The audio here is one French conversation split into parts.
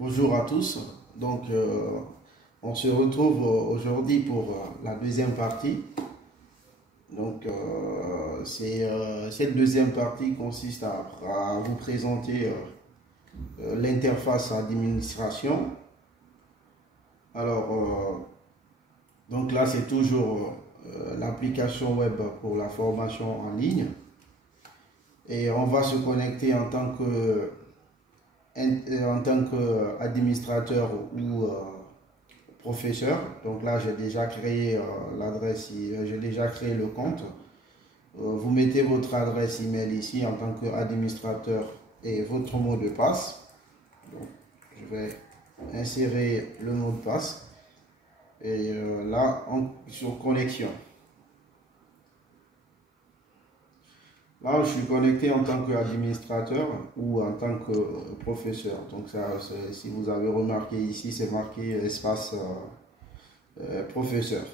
Bonjour à tous. On se retrouve aujourd'hui pour la deuxième partie. Cette deuxième partie consiste à vous présenter l'interface administration. Alors, là, c'est toujours l'application web pour la formation en ligne. Et on va se connecter en tant qu'administrateur ou professeur. Donc là, j'ai déjà créé l'adresse, j'ai déjà créé le compte. Vous mettez votre adresse email ici en tant qu'administrateur et votre mot de passe. Donc, je vais insérer le mot de passe et sur connexion. Là, je suis connecté en tant qu'administrateur ou en tant que professeur. Donc, si vous avez remarqué ici, c'est marqué espace professeur.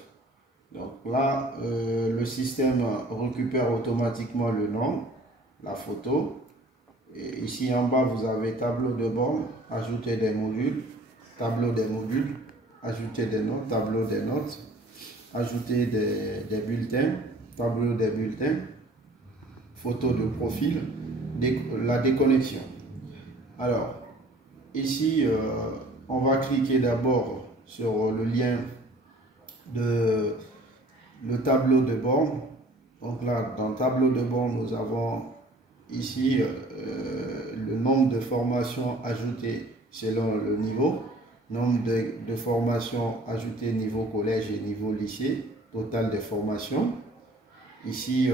Donc là, le système récupère automatiquement le nom, la photo. Et ici en bas, vous avez tableau de bord, ajouter des modules, tableau des modules, ajouter des notes, tableau des notes, ajouter des bulletins, tableau des bulletins, photo de profil, la déconnexion. Alors, ici, on va cliquer d'abord sur le lien de le tableau de bord. Donc là, dans le tableau de bord, nous avons ici le nombre de formations ajoutées selon le niveau, nombre de formations ajoutées niveau collège et niveau lycée, total des formations. Ici,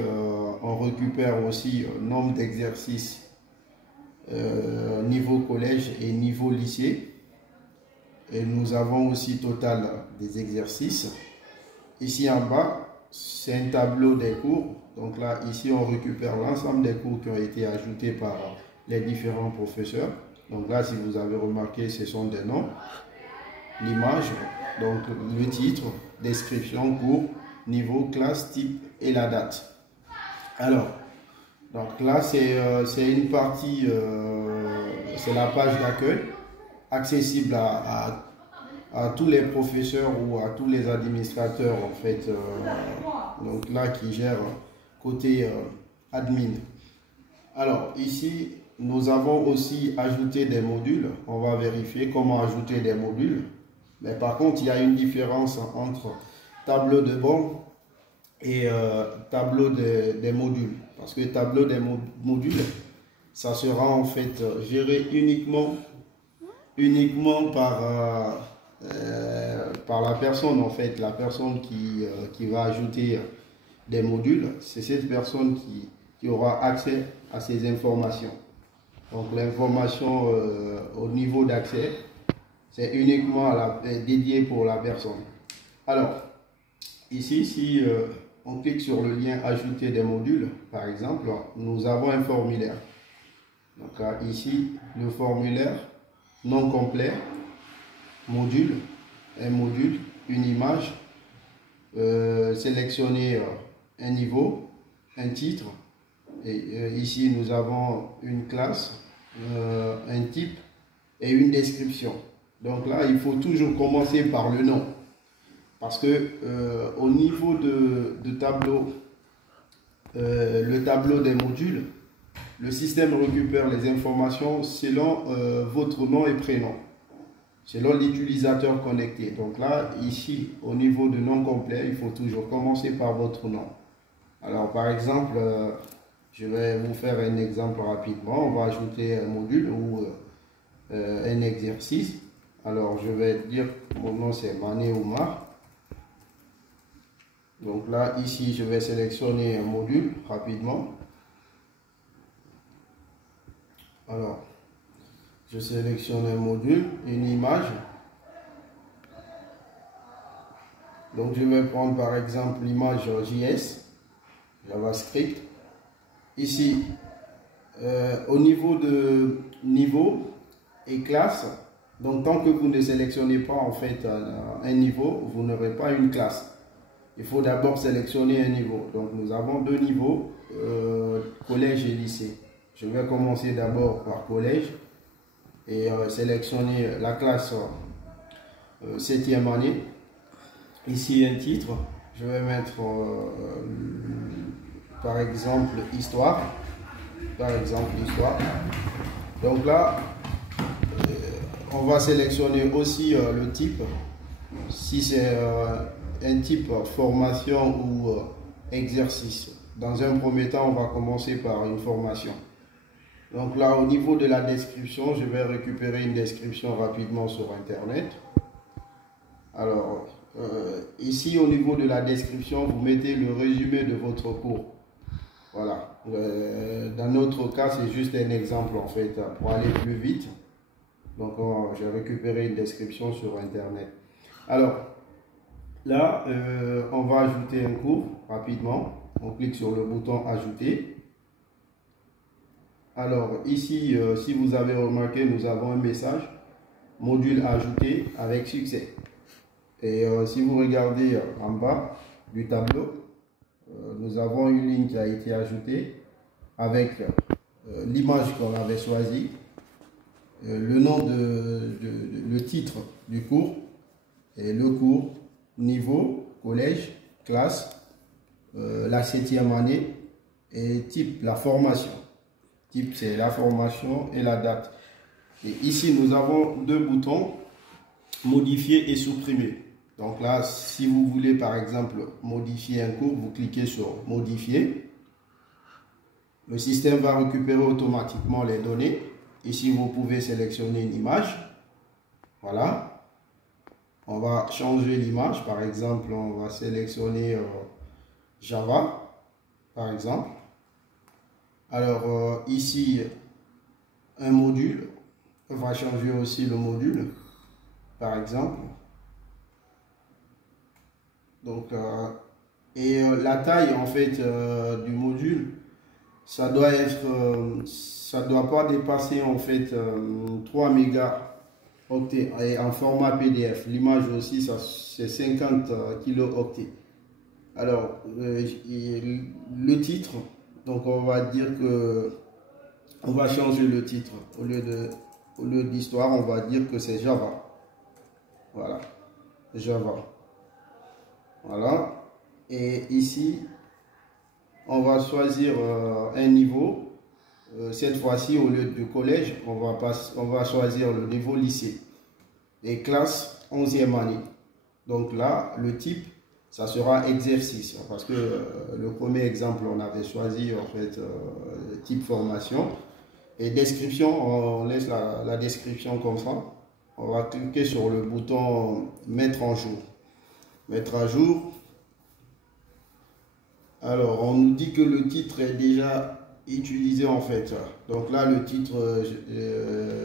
on récupère aussi nombre d'exercices niveau collège et niveau lycée. Et nous avons aussi total des exercices. Ici en bas, c'est un tableau des cours. Donc là, ici, on récupère l'ensemble des cours qui ont été ajoutés par les différents professeurs. Donc là, si vous avez remarqué, ce sont des noms, l'image, donc le titre, description, cours, niveau, classe, type et la date. Alors, donc là, c'est une partie, c'est la page d'accueil accessible à tous les professeurs ou à tous les administrateurs en fait, donc là qui gèrent côté admin. Alors ici, nous avons aussi ajouté des modules. On va vérifier comment ajouter des modules. Mais par contre, il y a une différence entre tableau de bord et tableau des modules. Parce que tableau des modules, ça sera en fait géré uniquement par la personne, en fait, la personne qui va ajouter des modules. C'est cette personne qui aura accès à ces informations. Donc l'information au niveau d'accès, c'est uniquement dédié pour la personne. Alors, ici, si on clique sur le lien ajouter des modules, par exemple, nous avons un formulaire. Donc là, ici, le formulaire non complet, module, un module, une image, sélectionner un niveau, un titre, et ici nous avons une classe, un type et une description. Donc là, il faut toujours commencer par le nom, parce que au niveau de tableau, le tableau des modules, le système récupère les informations selon votre nom et prénom, selon l'utilisateur connecté. Donc là, ici, au niveau de nom complet, il faut toujours commencer par votre nom. Alors, par exemple, je vais vous faire un exemple rapidement. On va ajouter un module ou un exercice. Alors, je vais dire, mon nom c'est Mané Oumar. Donc là, ici, je vais sélectionner un module rapidement. Alors, je sélectionne un module, une image. Donc, je vais prendre par exemple l'image JS, JavaScript. Ici, au niveau de niveau et classe, donc tant que vous ne sélectionnez pas en fait un niveau, vous n'aurez pas une classe. Il faut d'abord sélectionner un niveau. Donc, nous avons deux niveaux, collège et lycée. Je vais commencer d'abord par collège. et sélectionner la classe 7e année. Ici un titre, je vais mettre par exemple histoire. Donc là, on va sélectionner aussi le type, si c'est un type formation ou exercice. Dans un premier temps, on va commencer par une formation. Donc là, au niveau de la description, je vais récupérer une description rapidement sur Internet. Alors, ici, au niveau de la description, vous mettez le résumé de votre cours. Voilà. Dans notre cas, c'est juste un exemple, en fait, pour aller plus vite. Donc, j'ai récupéré une description sur Internet. Alors, là, on va ajouter un cours rapidement. On clique sur le bouton ajouter. Alors ici, si vous avez remarqué, nous avons un message module ajouté avec succès. Et si vous regardez en bas du tableau, nous avons une ligne qui a été ajoutée avec l'image qu'on avait choisie, le nom le titre du cours, et le cours, niveau, collège, classe, la 7e année, et type, la formation. Type, c'est la formation et la date. Et ici, nous avons deux boutons, modifier et supprimer. Donc là, si vous voulez par exemple modifier un cours, vous cliquez sur modifier. Le système va récupérer automatiquement les données. Ici, vous pouvez sélectionner une image. Voilà. On va changer l'image. Par exemple, on va sélectionner Java, par exemple. Alors ici, un module, on va changer aussi le module, par exemple. Donc, la taille en fait du module, ça doit pas dépasser en fait 3 mégaoctets et en format PDF. L'image aussi, c'est 50 kilooctets. Alors, le titre. Donc on va dire que on va changer le titre. Au lieu d'histoire, on va dire que c'est Java. Voilà. Java. Voilà. Et ici, on va choisir un niveau. Cette fois-ci, au lieu du collège, on va choisir le niveau lycée. Et classe 11e année. Donc là, le type, ça sera exercice, parce que le premier exemple, on avait choisi en fait type formation. Et description, on laisse la description comme ça. On va cliquer sur le bouton mettre en jour. Mettre à jour. Alors, on nous dit que le titre est déjà utilisé en fait. Donc là, le titre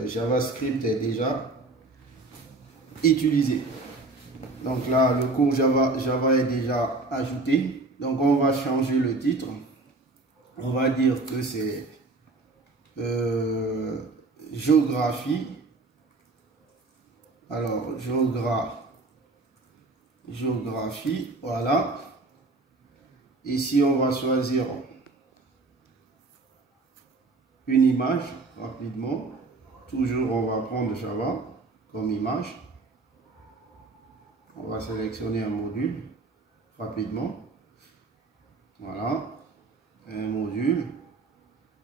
JavaScript est déjà utilisé. Donc là, le cours Java est déjà ajouté. Donc on va changer le titre. On va dire que c'est géographie. Alors, géographie, voilà. Ici, on va choisir une image rapidement. Toujours, on va prendre Java comme image. On va sélectionner un module rapidement. Voilà, un module.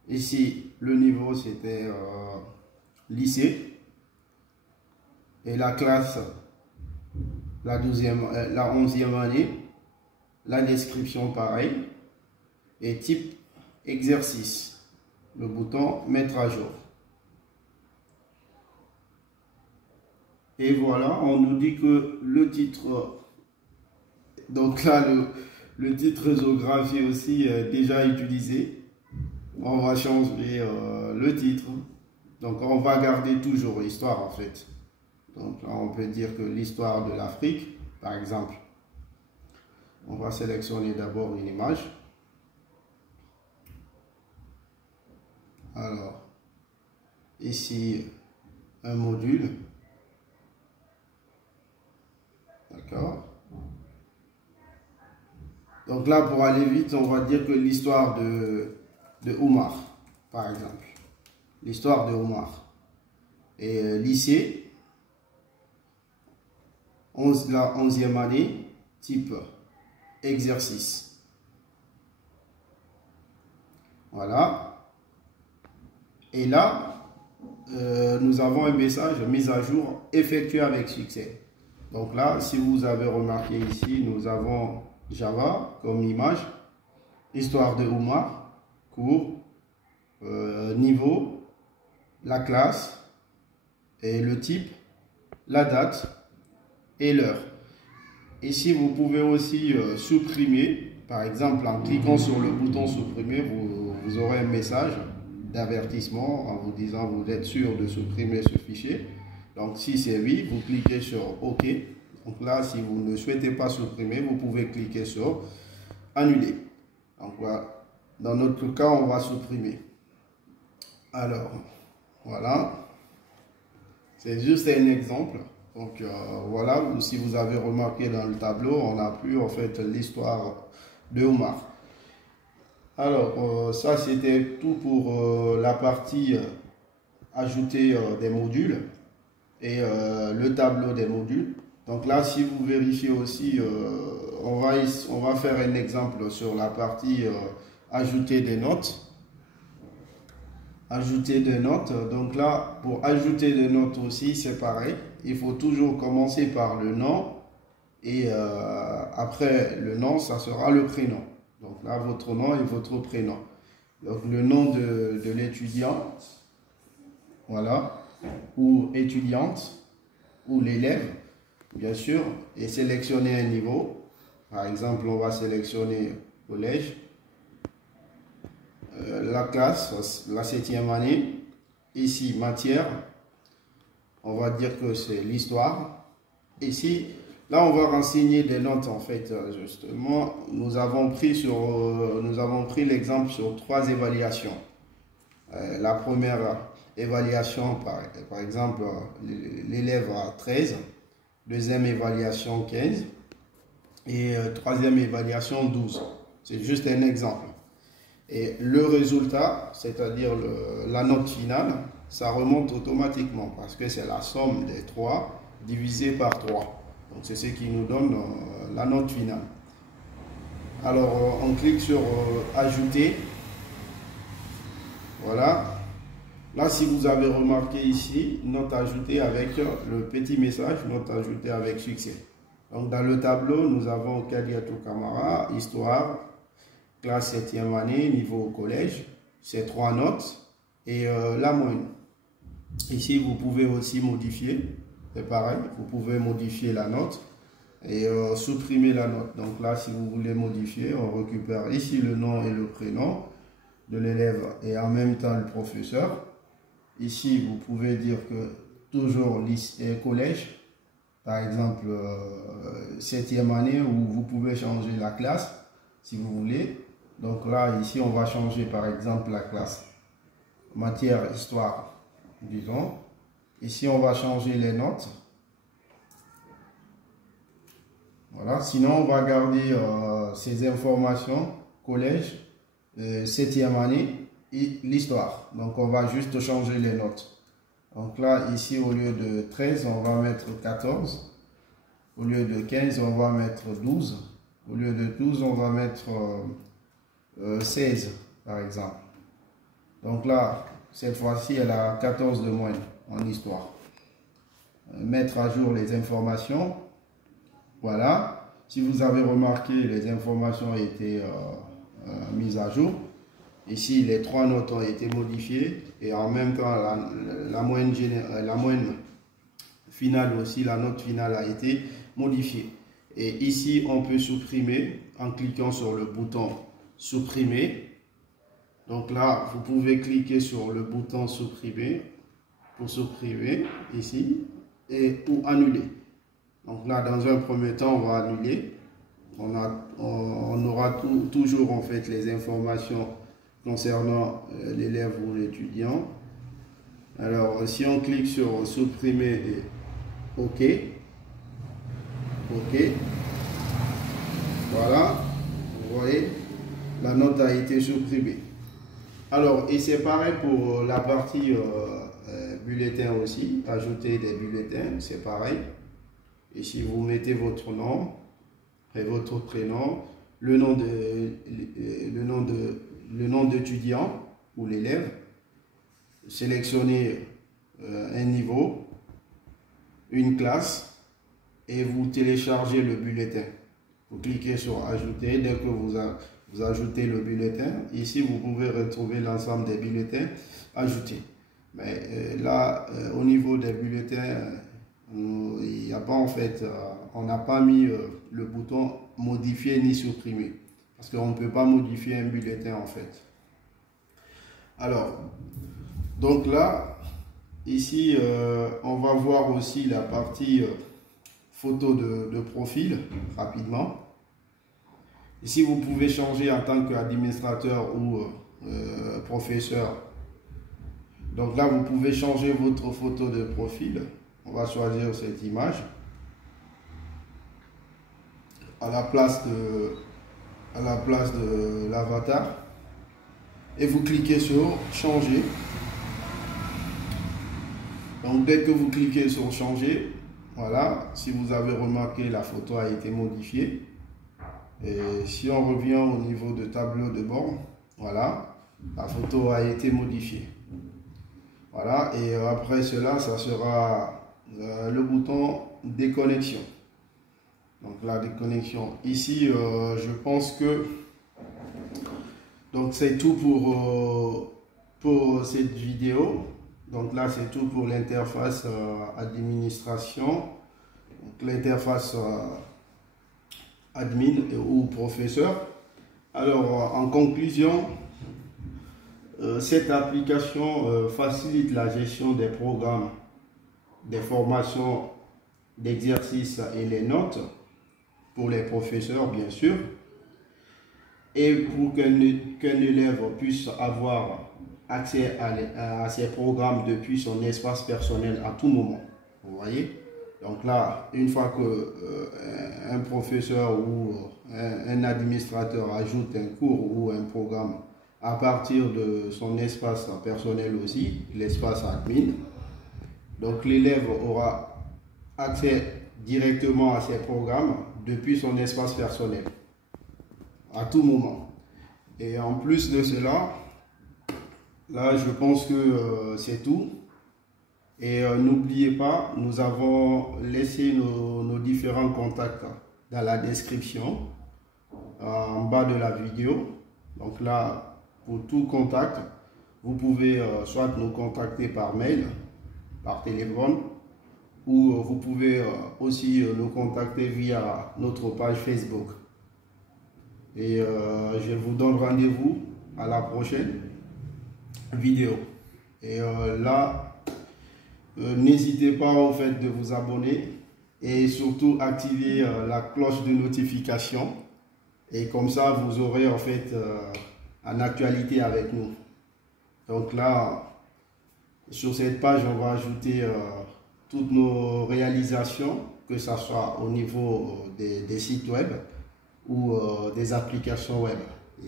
Ici, le niveau, c'était lycée. Et la classe, la 11e année. La description, pareil. Et type exercice. Le bouton mettre à jour. Et voilà, on nous dit que le titre, donc là, le titre géographie aussi est déjà utilisé. On va changer le titre. Donc, on va garder toujours l'histoire en fait. Donc là, on peut dire que l'histoire de l'Afrique, par exemple. On va sélectionner d'abord une image. Alors, ici, un module. D'accord. Donc là, pour aller vite, on va dire que l'histoire de Omar, par exemple. L'histoire de Omar. Et lycée, la 11e année, type exercice. Voilà. Et là, nous avons un message mise à jour effectué avec succès. Donc là, si vous avez remarqué ici, nous avons Java comme image, histoire de Oumar, cours, niveau, la classe et le type, la date et l'heure. Ici, vous pouvez aussi supprimer, par exemple en cliquant sur le bouton supprimer, vous aurez un message d'avertissement en vous disant vous êtes sûr de supprimer ce fichier. Donc si c'est oui, vous cliquez sur OK. Donc là, si vous ne souhaitez pas supprimer, vous pouvez cliquer sur annuler. Donc voilà. Dans notre cas, on va supprimer. Alors, voilà. C'est juste un exemple. Donc voilà, si vous avez remarqué dans le tableau, on n'a plus en fait l'histoire de Oumar. Alors, ça c'était tout pour la partie ajouter des modules et le tableau des modules. Donc là, si vous vérifiez aussi, on va faire un exemple sur la partie ajouter des notes. Ajouter des notes. Donc là, pour ajouter des notes aussi, c'est pareil. Il faut toujours commencer par le nom et après le nom, ça sera le prénom. Donc là, votre nom et votre prénom. Donc le nom de l'étudiant, voilà, ou étudiante, ou l'élève, bien sûr, et sélectionner un niveau. Par exemple, on va sélectionner collège, la classe, la 7e année, ici matière, on va dire que c'est l'histoire. Ici, là on va renseigner des notes en fait, justement, nous avons pris l'exemple sur 3 évaluations. La première évaluation, par exemple, l'élève a 13, deuxième évaluation 15 et troisième évaluation 12. C'est juste un exemple. Et le résultat, c'est-à-dire la note finale, ça remonte automatiquement parce que c'est la somme des 3 divisé par 3. Donc c'est ce qui nous donne la note finale. Alors on clique sur ajouter. Voilà. Là, si vous avez remarqué ici, note ajoutée avec le petit message, note ajoutée avec succès. Donc dans le tableau, nous avons Kadiatou Kamara, histoire, classe 7e année, niveau collège, c'est 3 notes et la moyenne. Ici, vous pouvez aussi modifier, c'est pareil, vous pouvez modifier la note et supprimer la note. Donc là, si vous voulez modifier, on récupère ici le nom et le prénom de l'élève et en même temps le professeur. Ici, vous pouvez dire que toujours lycée, collège, par exemple 7e année, où vous pouvez changer la classe si vous voulez. Donc là, ici, on va changer par exemple la classe matière, histoire, disons. Ici, on va changer les notes. Voilà, sinon, on va garder ces informations, collège, 7e année et l'histoire. Donc, on va juste changer les notes. Donc là, ici, au lieu de 13, on va mettre 14. Au lieu de 15, on va mettre 12. Au lieu de 12, on va mettre 16, par exemple. Donc là, cette fois-ci, elle a 14 de moyenne en histoire. Mettre à jour les informations. Voilà. Si vous avez remarqué, les informations ont été mises à jour. Ici, les 3 notes ont été modifiées et en même temps, la moyenne finale aussi, la note finale a été modifiée. Et ici, on peut supprimer en cliquant sur le bouton supprimer. Donc là, vous pouvez cliquer sur le bouton supprimer pour supprimer ici ou annuler. Donc là, dans un premier temps, on va annuler. On aura toujours en fait les informations concernant l'élève ou l'étudiant. Alors, si on clique sur supprimer et OK, OK, voilà, vous voyez, la note a été supprimée. Alors, et c'est pareil pour la partie bulletins aussi, ajouter des bulletins, c'est pareil. Ici, vous mettez votre nom et votre prénom, le nom d'étudiant ou l'élève, sélectionnez un niveau, une classe et vous téléchargez le bulletin. Vous cliquez sur ajouter. Dès que vous ajoutez le bulletin, ici vous pouvez retrouver l'ensemble des bulletins ajoutés. Mais là, au niveau des bulletins, il n'y a pas en fait, on n'a pas mis le bouton modifier ni supprimer. Parce qu'on ne peut pas modifier un bulletin en fait. Alors, donc là, ici, on va voir aussi la partie photo de profil rapidement. Ici, vous pouvez changer en tant qu'administrateur ou professeur. Donc là, vous pouvez changer votre photo de profil. On va choisir cette image à la place de l'avatar. Et vous cliquez sur changer. Donc dès que vous cliquez sur changer, voilà, si vous avez remarqué, la photo a été modifiée. Et si on revient au niveau de tableau de bord, voilà, la photo a été modifiée. Voilà, et après cela, ça sera le bouton déconnexion. Donc la déconnexion. Ici, je pense que donc c'est tout pour cette vidéo. Donc là, c'est tout pour l'interface administration, l'interface admin ou professeur. Alors, en conclusion, cette application facilite la gestion des programmes, des formations, d'exercices et les notes pour les professeurs, bien sûr. Et pour qu'un élève puisse avoir accès à ces programmes depuis son espace personnel à tout moment. Vous voyez? Donc là, une fois que un professeur ou un administrateur ajoute un cours ou un programme à partir de son espace personnel aussi, l'espace admin, donc l'élève aura accès directement à ces programmes depuis son espace personnel à tout moment. Et en plus de cela, là je pense que c'est tout. Et n'oubliez pas, nous avons laissé nos différents contacts dans la description en bas de la vidéo. Donc là, pour tout contact, vous pouvez soit nous contacter par mail, par téléphone, ou vous pouvez aussi nous contacter via notre page Facebook. Et je vous donne rendez-vous à la prochaine vidéo. Et là, n'hésitez pas au fait de vous abonner et surtout activer la cloche de notification. Et comme ça, vous aurez en fait en actualité avec nous. Donc là, sur cette page, on va ajouter toutes nos réalisations, que ce soit au niveau des sites web ou des applications web.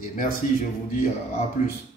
Et merci, je vous dis à plus.